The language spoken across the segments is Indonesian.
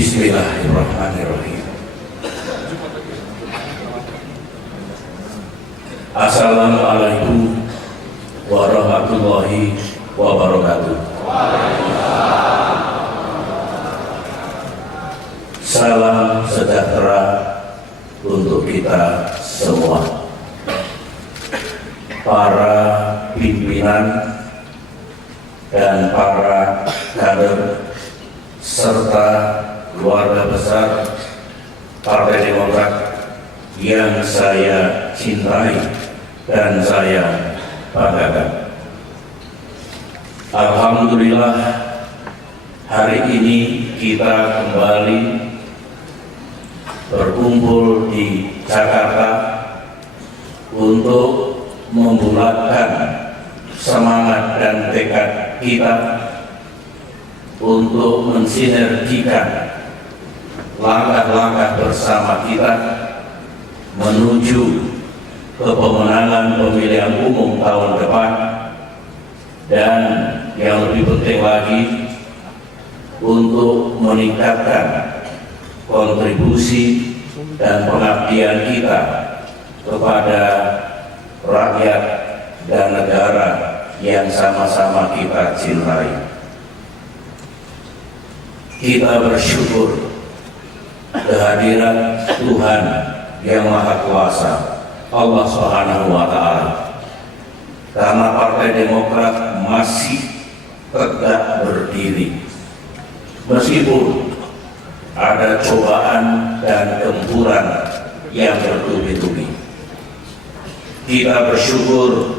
Bismillahirrahmanirrahim. Assalamualaikum warahmatullahi wabarakatuh. Salam sejahtera untuk kita semua. Para pimpinan dan para kader serta keluarga besar Partai Demokrat yang saya cintai dan saya banggakan. Alhamdulillah, hari ini kita kembali berkumpul di Jakarta untuk membulatkan semangat dan tekad kita untuk mensinergikan langkah-langkah bersama kita menuju ke pemenangan pemilihan umum tahun depan, dan yang lebih penting lagi untuk meningkatkan kontribusi dan pengabdian kita kepada rakyat dan negara yang sama-sama kita cintai. Kita bersyukur kehadiran Tuhan yang Maha Kuasa, Allah Subhanahu wa Ta'ala, karena Partai Demokrat masih tegak berdiri meskipun ada cobaan dan gempuran yang bertubi-tubi. Kita bersyukur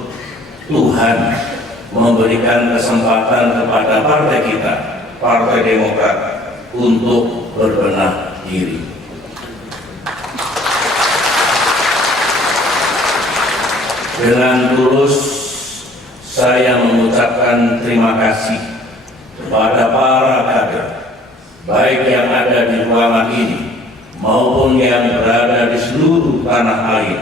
Tuhan memberikan kesempatan kepada partai kita, Partai Demokrat, untuk berbenah diri. Dengan tulus saya mengucapkan terima kasih kepada para kader, baik yang ada di ruangan ini maupun yang berada di seluruh tanah air,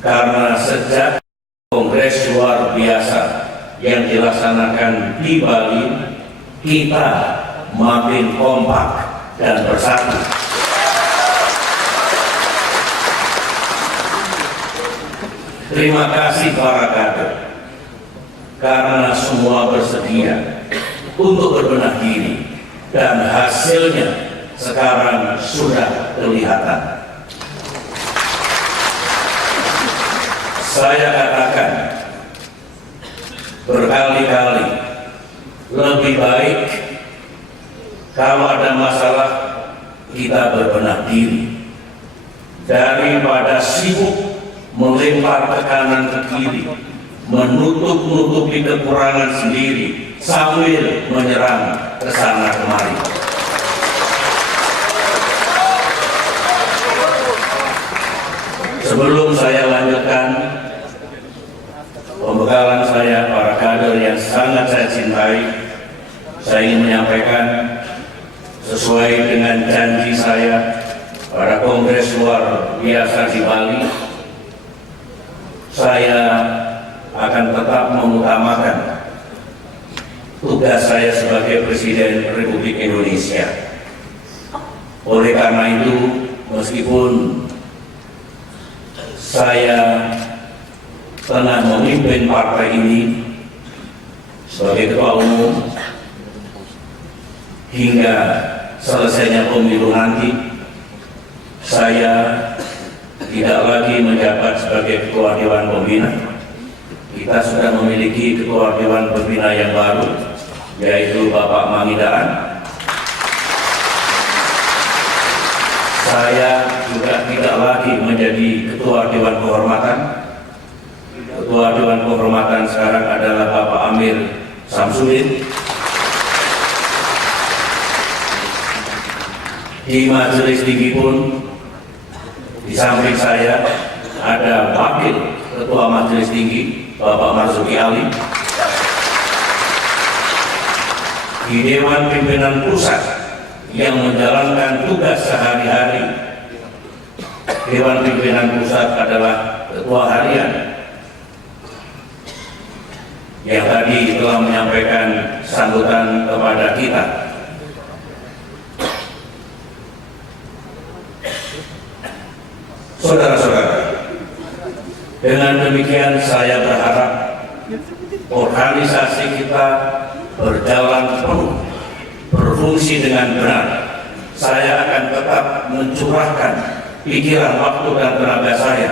karena sejak kongres luar biasa yang dilaksanakan di Bali, kita makin kompak dan bersatu. Terima kasih para kader, karena semua bersedia untuk berbenah diri, dan hasilnya sekarang sudah kelihatan. Saya katakan berkali-kali, lebih baik kalau ada masalah kita berbenah diri daripada sibuk melempar tekanan ke kiri, menutup-nutupi kekurangan sendiri sambil menyerang ke sana kemari. Sebelum saya lanjutkan pembekalan saya, para kader yang sangat saya cintai, saya ingin menyampaikan sesuai dengan janji saya pada kongres luar biasa di Bali, saya akan tetap mengutamakan tugas saya sebagai Presiden Republik Indonesia. Oleh karena itu, meskipun saya tengah memimpin partai ini sebagai ketua umum hingga selesainya pemilu nanti, saya tidak lagi menjabat sebagai ketua Dewan Pembina. Kita sudah memiliki ketua Dewan Pembina yang baru, yaitu Bapak Mangidaan. Saya juga tidak lagi menjadi ketua Dewan Kehormatan. Ketua Dewan Kehormatan sekarang adalah Bapak Amir Samsudin. Di majelis tinggi pun di samping saya ada wakil ketua majelis tinggi Bapak Marzuki Ali. Di Dewan Pimpinan Pusat yang menjalankan tugas sehari-hari, Dewan Pimpinan Pusat adalah ketua harian yang tadi telah menyampaikan sambutan kepada kita. Saudara-saudara, dengan demikian saya berharap organisasi kita berjalan penuh, berfungsi dengan benar. Saya akan tetap mencurahkan pikiran, waktu, dan tenaga saya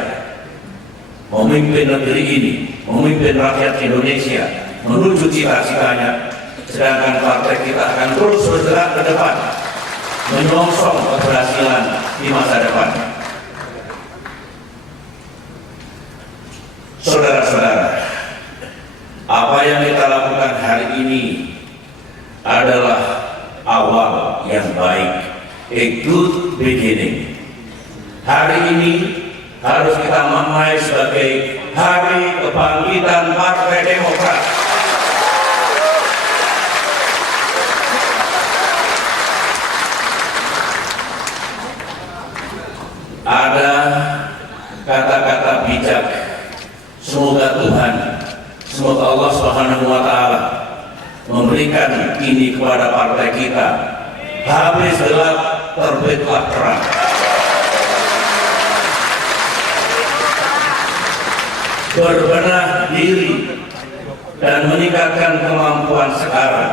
memimpin negeri ini, memimpin rakyat Indonesia menuju cita-citanya, sedangkan partai kita akan terus bergerak ke depan menyongsong keberhasilan di masa depan. Saudara-saudara, apa yang kita lakukan hari ini adalah awal yang baik, a good beginning. Hari ini harus kita maknai sebagai hari kebangkitan Partai Demokrat. Ada kata-kata bijak. Semoga Tuhan, semoga Allah Subhanahu wa Ta'ala memberikan ini kepada partai kita. Habis gelap, terbitlah terang. Berbenah diri dan meningkatkan kemampuan sekarang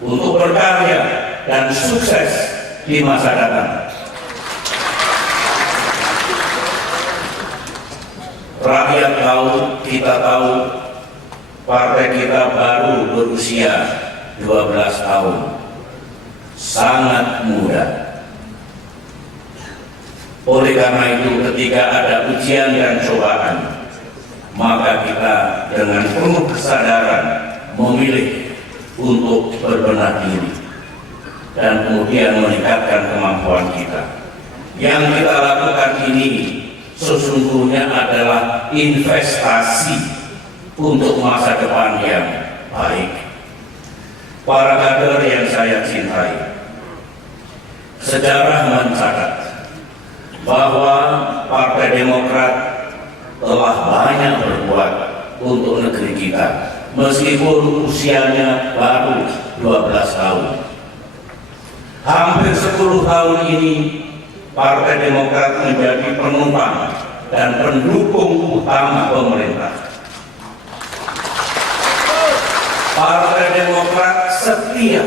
untuk berkarya dan sukses di masa datang. Rakyat tahu, kita tahu, partai kita baru berusia 12 tahun, sangat muda. Oleh karena itu, ketika ada ujian dan cobaan, maka kita dengan penuh kesadaran memilih untuk berbenah diri dan kemudian meningkatkan kemampuan kita. Yang kita lakukan ini sesungguhnya adalah investasi untuk masa depan yang baik. Para kader yang saya cintai, sejarah mencatat bahwa Partai Demokrat telah banyak berbuat untuk negeri kita, meskipun usianya baru 12 tahun. Hampir 10 tahun ini Partai Demokrat menjadi penumpang dan pendukung utama pemerintah. Partai Demokrat setia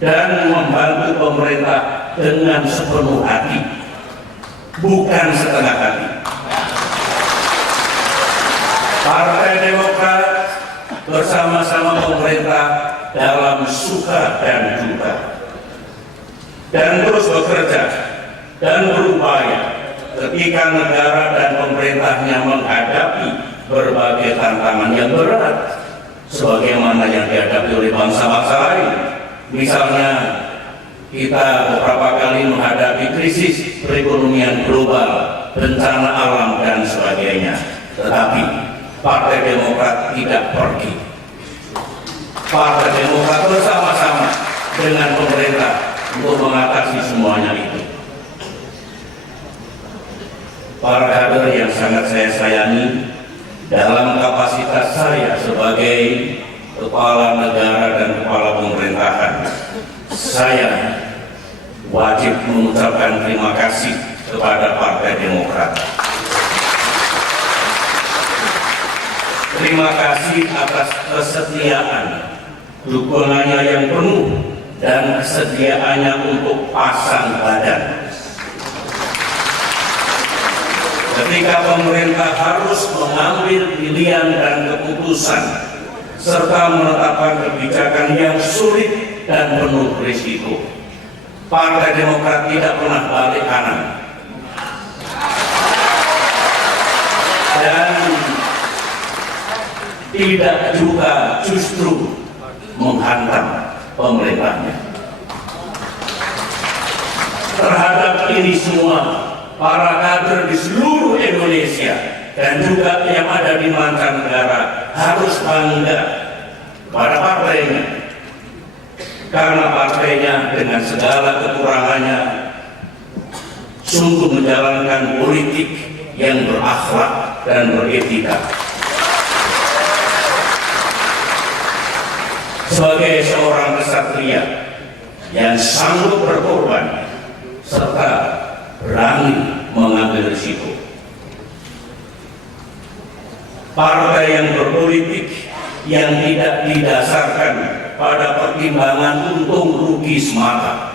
dan membantu pemerintah dengan sepenuh hati, bukan setengah hati. Partai Demokrat bersama-sama pemerintah dalam suka dan duka, dan terus bekerja dan berupaya ketika negara dan pemerintahnya menghadapi berbagai tantangan yang berat sebagaimana yang dihadapi oleh bangsa-bangsa lain. Misalnya kita beberapa kali menghadapi krisis perekonomian global, bencana alam dan sebagainya, tetapi Partai Demokrat tidak pergi. Partai Demokrat bersama-sama dengan pemerintah untuk mengatasi semuanya itu. Para kader yang sangat saya sayangi, dalam kapasitas saya sebagai kepala negara dan kepala pemerintahan, saya wajib mengucapkan terima kasih kepada Partai Demokrat. Terima kasih atas kesetiaan, dukungannya yang penuh, dan kesediaannya untuk pasang badan. Ketika pemerintah harus mengambil pilihan dan keputusan serta menetapkan kebijakan yang sulit dan penuh risiko, Partai Demokrat tidak pernah balik kanan dan tidak juga justru menghantam pemerintahnya. Terhadap ini semua, para kader di seluruh Indonesia dan juga yang ada di mancanegara harus bangga pada partainya, karena partainya dengan segala kekurangannya sungguh menjalankan politik yang berakhlak dan beretika. Sebagai seorang kesatria yang sanggup berkorban serta berani mengambil risiko. Partai yang berpolitik yang tidak didasarkan pada pertimbangan untung rugi semata.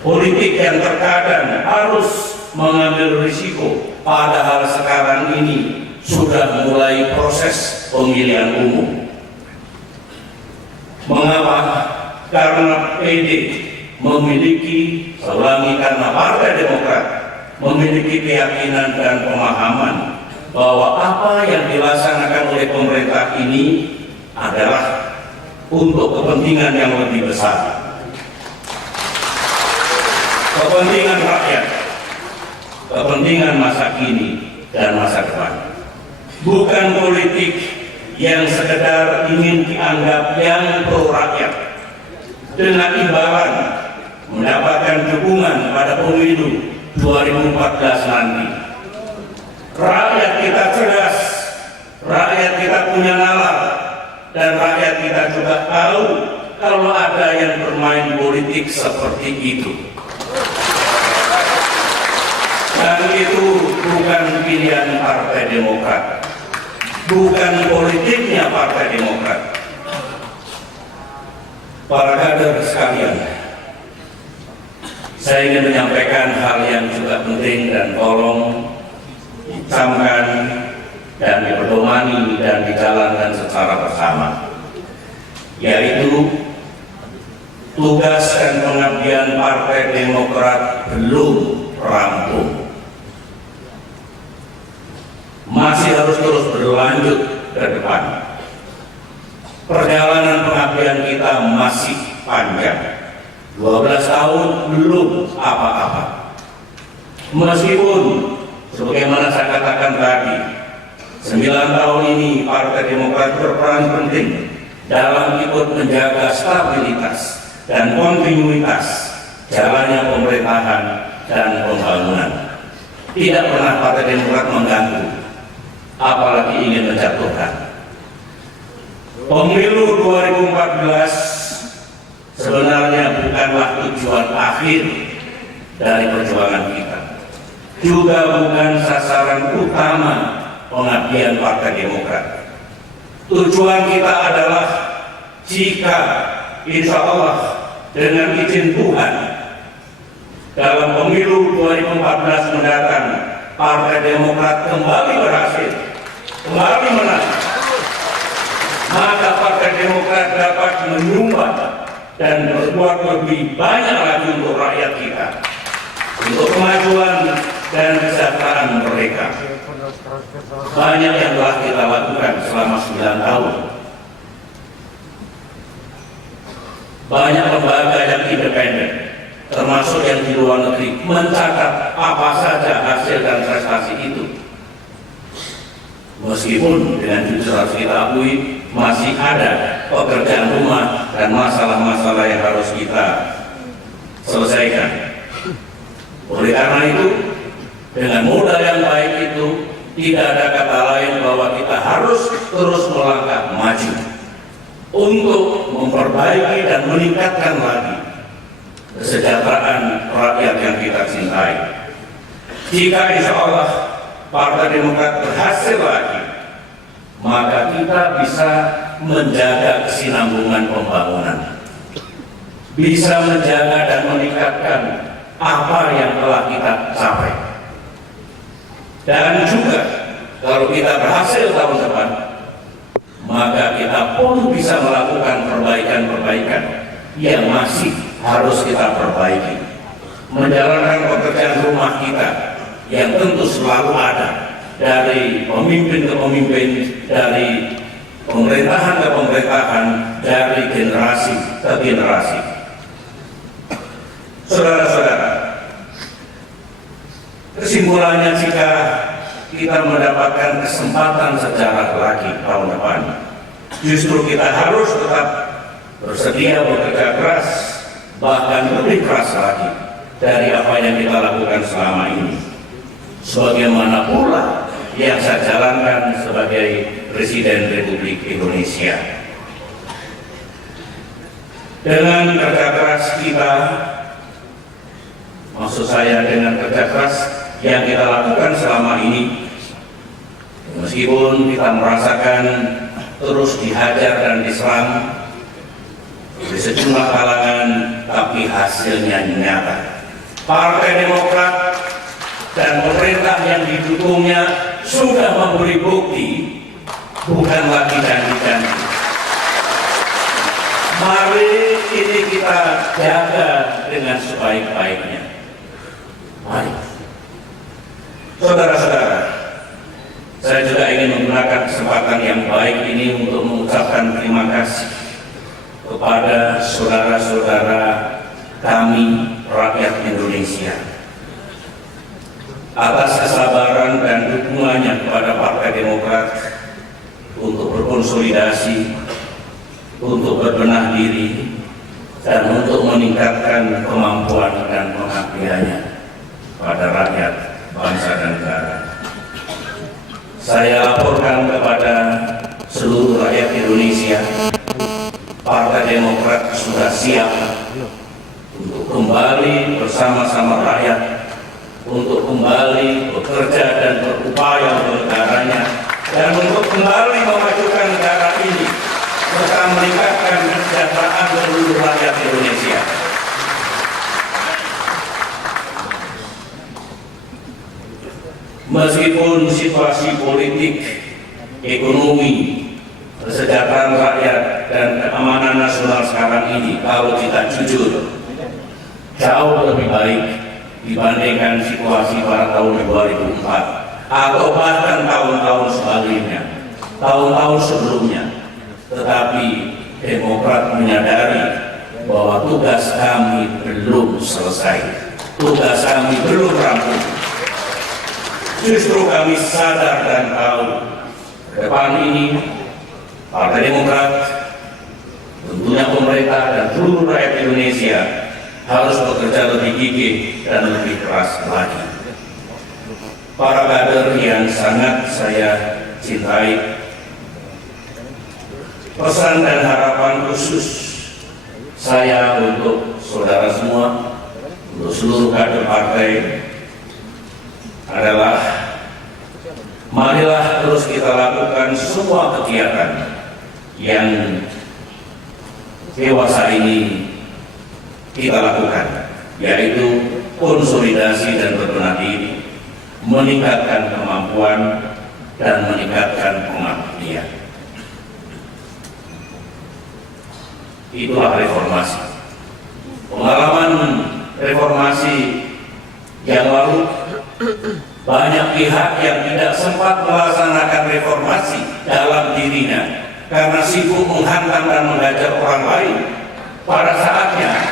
Politik yang terkadang harus mengambil risiko, padahal sekarang ini sudah mulai proses pemilihan umum. Mengapa? Karena PD memiliki, karena Partai Demokrat memiliki keyakinan dan pemahaman bahwa apa yang dilaksanakan oleh pemerintah ini adalah untuk kepentingan yang lebih besar, kepentingan rakyat, kepentingan masa kini dan masa depan, bukan politik yang sekedar ingin dianggap yang pro rakyat dengan imbalan mendapatkan dukungan pada pemilu 2014 nanti. Rakyat kita cerdas, rakyat kita punya nalar, dan rakyat kita juga tahu kalau ada yang bermain politik seperti itu. Dan itu bukan pilihan Partai Demokrat, bukan politiknya Partai Demokrat. Para kader sekalian, saya ingin menyampaikan hal yang juga penting dan tolong dicamkan dan dipedomani dan dijalankan secara bersama, yaitu tugas dan pengabdian Partai Demokrat belum rampung, masih harus terus berlanjut ke depan. Perjalanan pengabdian kita masih panjang, 12 tahun belum apa-apa. Meskipun sebagaimana saya katakan tadi, 9 tahun ini Partai Demokrat berperan penting dalam ikut menjaga stabilitas dan kontinuitas jalannya pemerintahan dan pembangunan. Tidak pernah Partai Demokrat mengganggu, apalagi ingin menjatuhkan. Pemilu 2014 sebenarnya bukanlah tujuan akhir dari perjuangan kita, juga bukan sasaran utama pengabdian Partai Demokrat. Tujuan kita adalah jika insya Allah dengan izin Tuhan dalam pemilu 2014 mendatang Partai Demokrat kembali berhasil, kembali menang, maka Partai Demokrat dapat menyumbang dan berbuat lebih banyak lagi untuk rakyat kita, untuk kemajuan dan kesejahteraan mereka. Banyak yang telah kita lakukan selama 9 tahun. Banyak lembaga yang independen, termasuk yang di luar negeri, mencatat apa saja hasil dan prestasi itu. Meskipun dengan jujur harus kita akui, masih ada pekerjaan rumah dan masalah-masalah yang harus kita selesaikan. Oleh karena itu, dengan modal yang baik itu, tidak ada kata lain bahwa kita harus terus melangkah maju untuk memperbaiki dan meningkatkan lagi kesejahteraan rakyat yang kita cintai. Jika insya Allah Partai Demokrat berhasil lagi, maka kita bisa menjaga kesinambungan pembangunan, bisa menjaga dan meningkatkan apa yang telah kita capai. Dan juga kalau kita berhasil tahun depan, maka kita pun bisa melakukan perbaikan-perbaikan yang masih harus kita perbaiki, menjalankan pekerjaan rumah kita yang tentu selalu ada, dari pemimpin ke pemimpin, dari pemerintahan ke pemerintahan, dari generasi ke generasi. Saudara-saudara, kesimpulannya, jika kita mendapatkan kesempatan sejarah lagi tahun depan, justru kita harus tetap bersedia bekerja keras, bahkan lebih keras lagi dari apa yang kita lakukan selama ini. Sebagaimana pula yang saya jalankan sebagai Presiden Republik Indonesia. Dengan kerja keras kita, maksud maksud saya dengan kerja keras yang kita lakukan selama ini, meskipun kita merasakan terus dihajar dan diserang di sejumlah kalangan, tapi hasilnya nyata. Partai Demokrat dan pemerintah yang didukungnya sudah memberi bukti, bukan lagi janji-janji. Mari ini kita jaga dengan sebaik-baiknya. Mari. Saudara-saudara, saya juga ingin menggunakan kesempatan yang baik ini untuk mengucapkan terima kasih kepada saudara-saudara kami rakyat Indonesia atas kesabaran dan dukungannya kepada Partai Demokrat untuk berkonsolidasi, untuk berbenah diri, dan untuk meningkatkan kemampuan dan pengabdiannya pada rakyat, bangsa dan negara. Saya laporkan kepada seluruh rakyat Indonesia, Partai Demokrat sudah siap untuk kembali bersama-sama rakyat, untuk kembali bekerja dan berupaya untuk negaranya, dan untuk kembali memajukan negara ini serta meningkatkan kesejahteraan seluruh rakyat Indonesia. Meskipun situasi politik, ekonomi, kesejahteraan rakyat, dan keamanan nasional sekarang ini, kalau kita jujur, jauh lebih baik dibandingkan situasi pada tahun 2004 atau bahkan tahun-tahun sebelumnya, tahun-tahun sebelumnya. Tetapi Demokrat menyadari bahwa tugas kami belum selesai, tugas kami belum rampung. Justru kami sadar dan tahu ke depan ini Partai Demokrat, tentunya pemerintah dan seluruh rakyat Indonesia harus bekerja lebih gigih dan lebih keras lagi. Para kader yang sangat saya cintai, pesan dan harapan khusus saya untuk saudara semua, untuk seluruh kader partai adalah marilah terus kita lakukan semua kegiatan yang dewasa ini kita lakukan, yaitu konsolidasi dan berbenah diri, meningkatkan kemampuan dan meningkatkan pengabdian. Itulah reformasi. Pengalaman reformasi yang lalu, banyak pihak yang tidak sempat melaksanakan reformasi dalam dirinya karena sibuk menghantam dan menghajar orang lain. Pada saatnya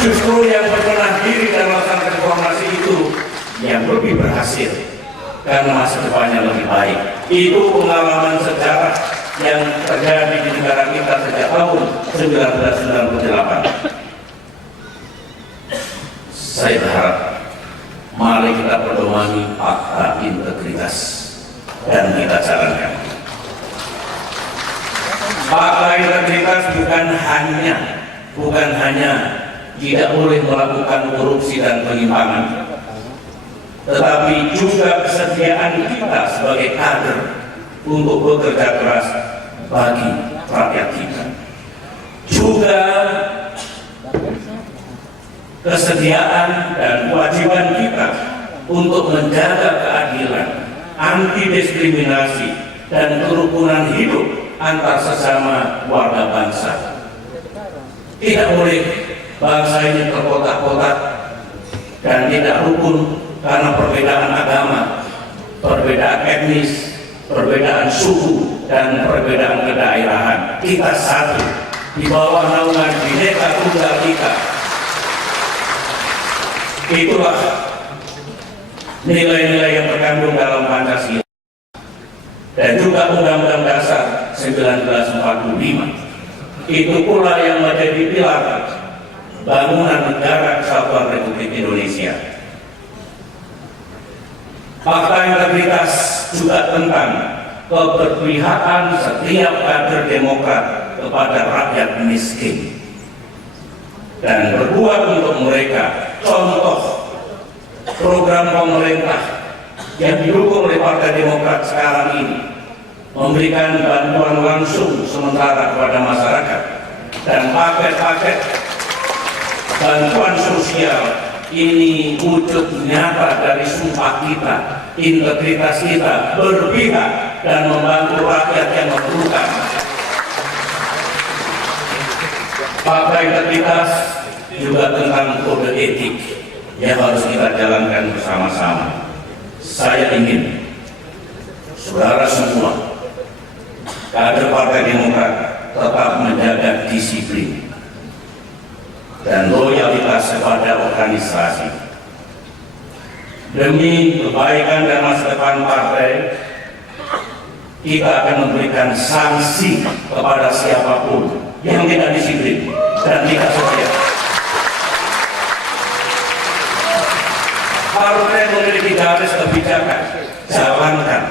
justru yang berbenah diri dan melaksanakan reformasi itu yang lebih berhasil karena masa depannya lebih baik. Itu pengalaman sejarah yang terjadi di negara kita sejak tahun 1998. Saya berharap mari kita pedomani fakta integritas dan kita jalankan. Fakta integritas bukan hanya tidak boleh melakukan korupsi dan penyimpangan, tetapi juga kesediaan kita sebagai kader untuk bekerja keras bagi rakyat kita. Juga kesediaan dan kewajiban kita untuk menjaga keadilan, anti diskriminasi, dan kerukunan hidup antar sesama warga bangsa. Tidak boleh bangsa ini terkotak-kotak dan tidak rukun karena perbedaan agama, perbedaan etnis, perbedaan suku, dan perbedaan kedaerahan. Kita satu di bawah naungan Bhinneka Tunggal Ika. Itulah nilai-nilai yang terkandung dalam Pancasila dan juga Undang-Undang Dasar 1945. Itu pula yang menjadi pilar bangunan negara Kesatuan Republik Indonesia. Fakta integritas juga tentang keberpihakan setiap kader Demokrat kepada rakyat miskin dan berbuat untuk mereka contoh program pemerintah yang didukung oleh Partai Demokrat sekarang ini memberikan bantuan langsung sementara kepada masyarakat, dan paket-paket bantuan sosial ini wujud nyata dari sumpah kita, integritas kita berpihak dan membantu rakyat yang memerlukan. Fakta integritas juga tentang kode etik yang harus kita jalankan bersama-sama. Saya ingin saudara semua, kader Partai Demokrat, tetap menjaga disiplin dan loyalitas kepada organisasi. Demi kebaikan dan masa depan partai, kita akan memberikan sanksi kepada siapapun yang tidak disiplin dan tidak setia. Partai memiliki garis kebijakan, jalankan.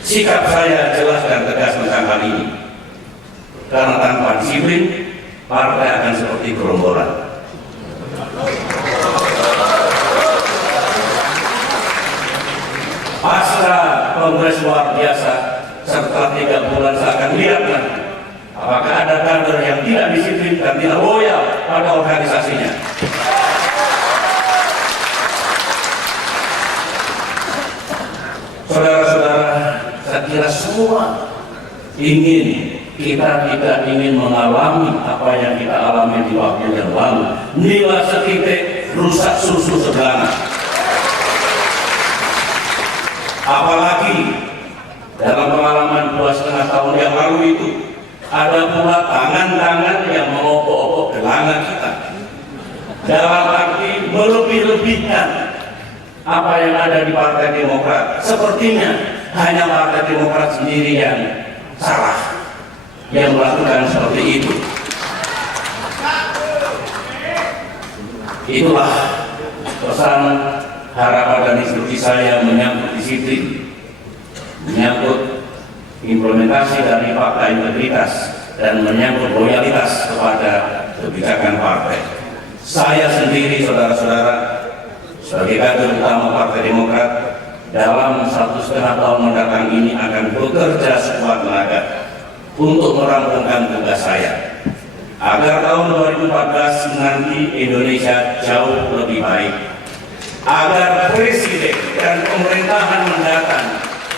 Sikap saya jelas dan tegas tentang hal ini, karena tanpa disiplin, partai akan seperti gerombolan. Pasca kongres luar biasa, setelah 3 bulan saya akan lihat nanti apakah ada kader yang tidak disiplin dan tidak loyal pada organisasinya. Saudara-saudara, saya kira semua kita tidak ingin mengalami apa yang kita alami di waktu yang lalu. Nila setitik, rusak susu sebelanga. Apalagi dalam pengalaman 2,5 tahun yang lalu itu, ada pula tangan-tangan yang mengopok-opok gelanga kita, dalam arti melebih-lebihkan apa yang ada di Partai Demokrat. Sepertinya hanya Partai Demokrat sendiri yang salah, yang melakukan seperti itu. Itulah pesan, harapan dan instruksi saya menyangkut disiplin, menyangkut implementasi dari fakta integritas, dan menyangkut loyalitas kepada kebijakan partai. Saya sendiri, saudara-saudara, sebagai kader utama Partai Demokrat, dalam 1,5 tahun mendatang ini akan bekerja sekuat tenaga untuk merampungkan tugas saya, agar tahun 2014 nanti Indonesia jauh lebih baik, agar presiden dan pemerintahan mendatang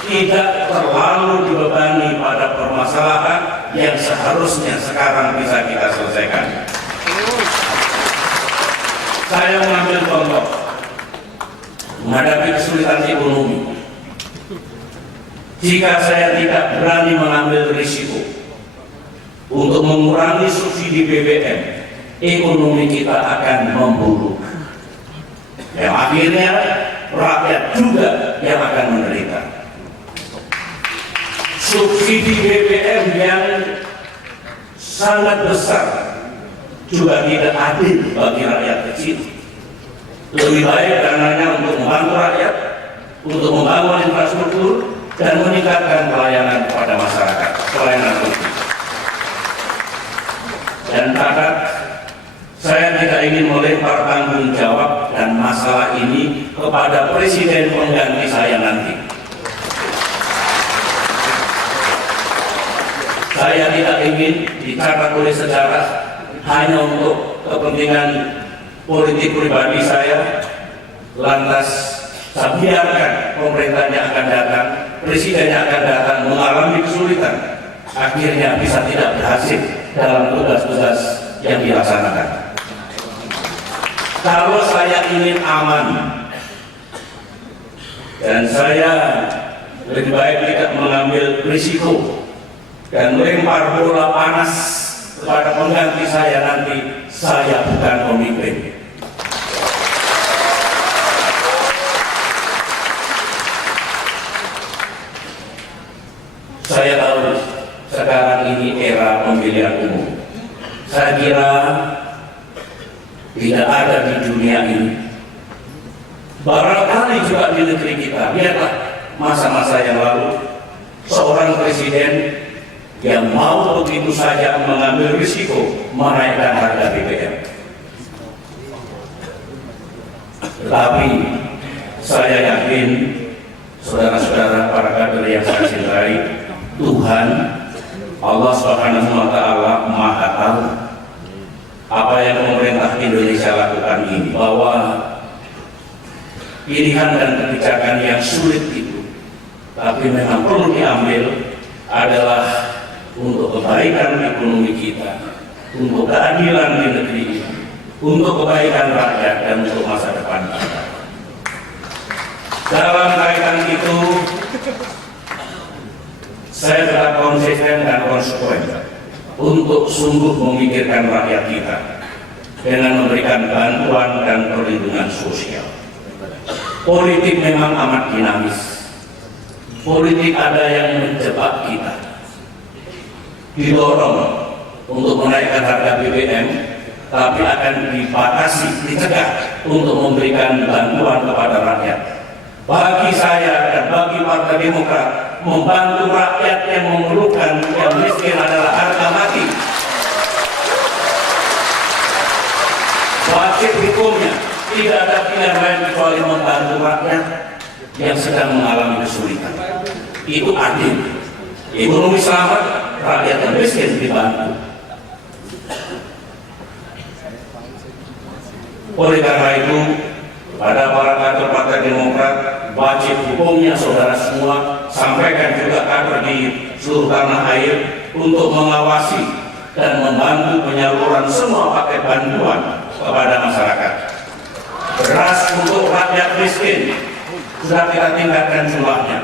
tidak terlalu dibebani pada permasalahan yang seharusnya sekarang bisa kita selesaikan. Saya mengambil contoh menghadapi kesulitan ekonomi. Jika saya tidak berani mengambil risiko untuk mengurangi subsidi BBM, ekonomi kita akan memburuk, yang akhirnya rakyat juga yang akan menderita. Subsidi BBM yang sangat besar juga tidak adil bagi rakyat kecil. Lebih baik dananya untuk membantu rakyat, untuk membangun infrastruktur, dan meningkatkan pelayanan kepada masyarakat, pelayanan publik. Dan catat, saya tidak ingin melempar tanggung jawab dan masalah ini kepada presiden pengganti saya nanti. Saya tidak ingin dicatat oleh sejarah hanya untuk kepentingan politik pribadi saya, lantas saya biarkan pemerintahnya akan datang, presidennya akan datang mengalami kesulitan, akhirnya bisa tidak berhasil dalam tugas-tugas yang dilaksanakan. Kalau saya ingin aman, dan saya lebih baik tidak mengambil risiko dan melempar bola panas kepada pengganti saya nanti, saya bukan pemimpin. Saya tahu sekarang ini era pemilihan umum. Saya kira tidak ada di dunia ini. Barangkali juga di negeri kita. Lihatlah masa-masa yang lalu, seorang presiden yang mau begitu saja mengambil risiko menaikkan harga BBM. Tetapi saya yakin saudara-saudara para kader yang saya cintai, Tuhan Allah Subhanahu wa Ta'ala Maha tahu apa yang pemerintah Indonesia lakukan ini, bahwa pilihan dan kebijakan yang sulit itu tapi memang perlu diambil adalah untuk kebaikan ekonomi kita, untuk keadilan di negeri ini, untuk kebaikan rakyat dan untuk masa depan kita. Dalam kaitan itu, saya tetap konsisten dan konsekuen untuk sungguh memikirkan rakyat kita dengan memberikan bantuan dan perlindungan sosial. Politik memang amat dinamis. Politik ada yang menjebak kita, didorong untuk menaikkan harga BBM, tapi akan dibatasi, dicegah untuk memberikan bantuan kepada rakyat. Bagi saya dan bagi Partai Demokrat, membantu rakyat yang memerlukan, yang miskin adalah harga mati. Wajib hukumnya, tidak ada pilihan lain kecuali membantu rakyat yang sedang mengalami kesulitan. Itu adil. Ekonomi selamat, rakyat yang miskin dibantu. Oleh karena itu, pada para kader Partai Demokrat, wajib hukumnya saudara semua sampaikan juga kader di seluruh tanah air untuk mengawasi dan membantu penyaluran semua paket bantuan kepada masyarakat. Beras untuk rakyat miskin sudah kita tingkatkan jumlahnya.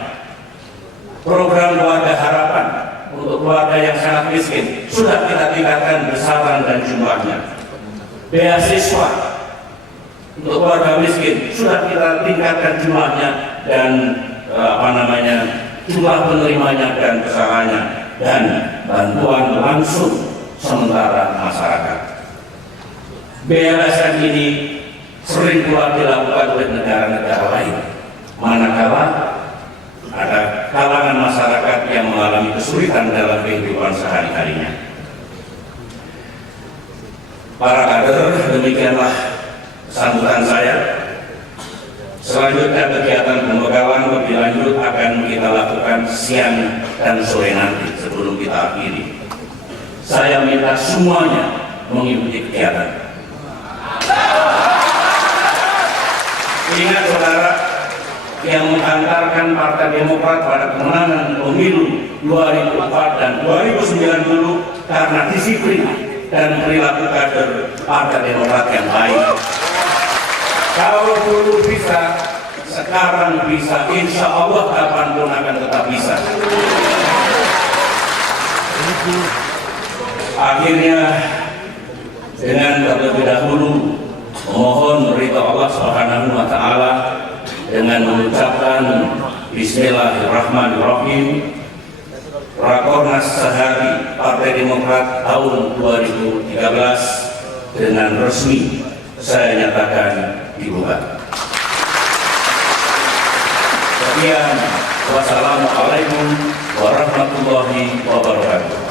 Program keluarga harapan untuk keluarga yang sangat miskin sudah kita tingkatkan besaran dan jumlahnya. Beasiswa untuk keluarga miskin sudah kita tingkatkan jumlahnya dan jumlah penerimanya dan besarannya, dan bantuan langsung sementara masyarakat. BLSN ini sering pula dilakukan oleh negara-negara lain, manakala ada kalangan masyarakat yang mengalami kesulitan dalam kehidupan sehari-harinya. Para kader, demikianlah sambutan saya. Selanjutnya kegiatan pembekalan lebih lanjut akan kita lakukan siang dan sore nanti sebelum kita akhiri. Saya minta semuanya mengikuti kegiatan. Ingat saudara, yang mengantarkan Partai Demokrat pada kemenangan pemilu 2004 dan 2090 karena disiplin dan perilaku kader Partai Demokrat yang baik. Kalau dulu bisa, sekarang bisa, insya Allah kapanpun akan tetap bisa. Akhirnya, dengan terlebih dahulu mohon ridha Allah Subhanahu wa Ta'ala dengan mengucapkan Bismillahirrahmanirrahim. Rakornas sehari Partai Demokrat tahun 2013 dengan resmi saya nyatakan dibuka. Sekian, wassalamualaikum warahmatullahi wabarakatuh.